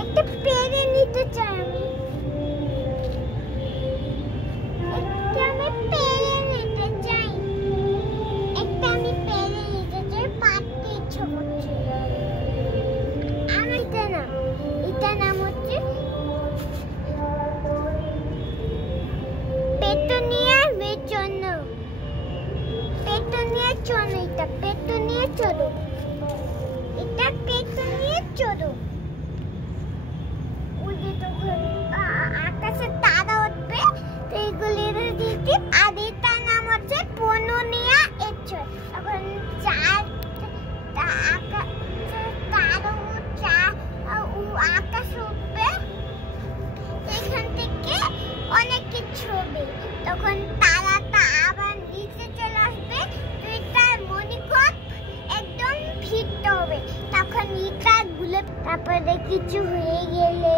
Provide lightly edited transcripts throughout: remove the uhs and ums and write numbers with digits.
একটা পেরে নিতে চাই আমি। একটা আমি পেরে নিতে চাই। একটা আমি পেরে নিতে চাই, পাততে ইচ্ছে করছে। এটার নাম হচ্ছে পেটুনিয়া বেচন। পেটুনিয়া চড়ো, এটা পেটুনিয়া চড়ো, এটা পেটুনিয়া চড়ো। ওই যে তখন আকাশে তারা উঠবে, তো এইগুলি দিতে। আর এটার নাম হচ্ছে পনুনিয়া এচড়। তখন আকাশ উঠবে, এখান থেকে অনেক কিছু হবে। তখন তারাটা আবার নিচে চলে আসবে, তার মণিকোট একদম ফিট হবে। তখন ইটা গুলো, তারপরে কিছু হয়ে গেলে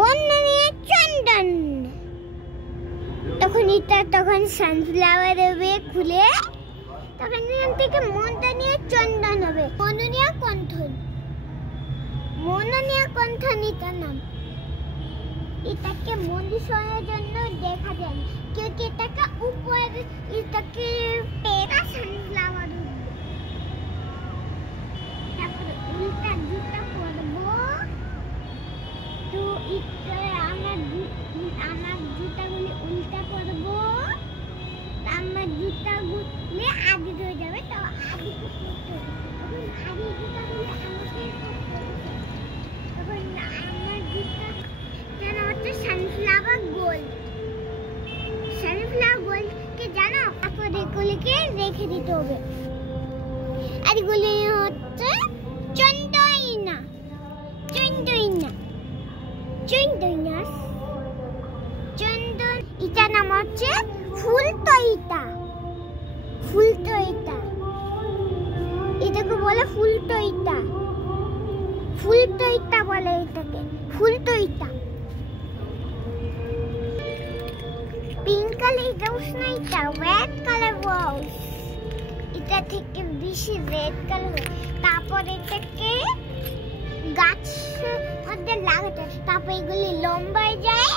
বন্ধ নিয়ে চন্দন। তখন সানফ্লাওয়ার হবে খুলে, তখন এখান থেকে মনটা নিয়ে চন্দন হবে। মনোনিয়া কণ্ঠন, মনোনিয়া কণ্ঠন এটার নাম। এটাকে মন্দিরের জন্য দেখা যায়, কিন্তু এটাকে উপরে, এটাকে পেরা সানফ্লাওয়ার উঠবে। তারপরে উল্টা জুতা পরবো, তো আমার জুতাগুলি উল্টা পরবো। আমার জুতাগুলি আদি হয়ে যাবে, তো আদি করতে হবে। তখন আদি জুতাগুলি আমাকে, তখন আমার জুতা জানা হচ্ছে সানফ্লাওয়ার গোল্ড। সানফ্লাওয়ার গোল্ডকে জানো, তারপর এগুলিকে রেখে দিতে হবে। আর এগুলি হচ্ছে চন্দইনা, চন্দইনা, চন্দইনাস, চন্দন। এটার নাম হচ্ছে ফুলতইতা, ফুলতইতা। এটাকে বলে ফুলতইতা, ফুলতইতা বলে এটাকে, ফুলতইতা। পিঙ্ক কালার রোজ না, এটা রেড কালার রোজ। এটা থেকে বেশি রেড কালার। তারপর এটাকে গাছের মধ্যে লাগাতে, তারপর এগুলি লম্বা যায়,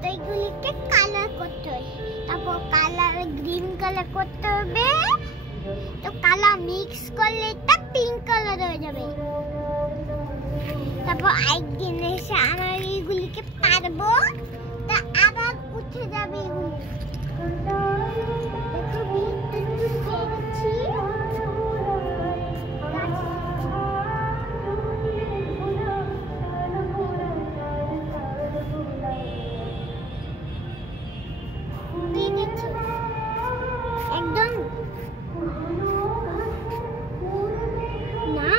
তো এগুলিকে কালার করতে হয়। তারপর কালার গ্রিন কালার করতে হবে, তো কালার মিক্স করলে এটা পিঙ্ক কালার হয়ে যাবে। তারপর একদিন এসে আমরা এইগুলিকে পারবো, তা আবার উঠে যাবে এগুলি। একদম না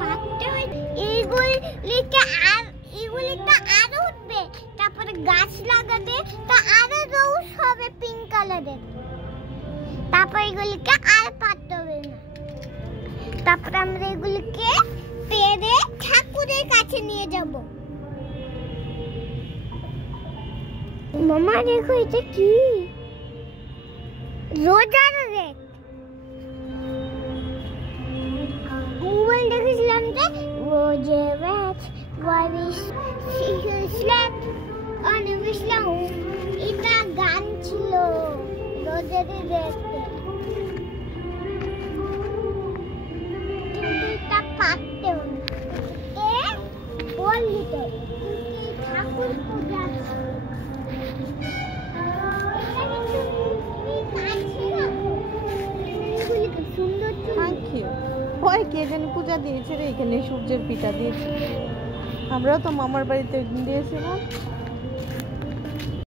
পাততে হয় এইগুলিকে, আর এইগুলিটা আরো উঠবে। তারপরে গাছ লাগাবে, তা আরো রোজ হবে পিঙ্ক কালারের। তারপর এগুলিকে আর পাততে হবে না। তারপর আমরা এগুলিকে পেরে ঠাকুরের কাছে নিয়ে যাব। মামা দেখো এটা কি, রোজার রেট। মোবাইল দেখেছিলাম যে রোজে রেট এটা গান ছিল রোজের রেটে। এটা পাততে হবে, বললি তো ঠাকুর পূজা। কে যেন পূজা দিয়েছে রে, এখানে সূর্যের পিঠা দিয়েছে। আমরাও তো মামার বাড়িতে দিয়েছিলাম।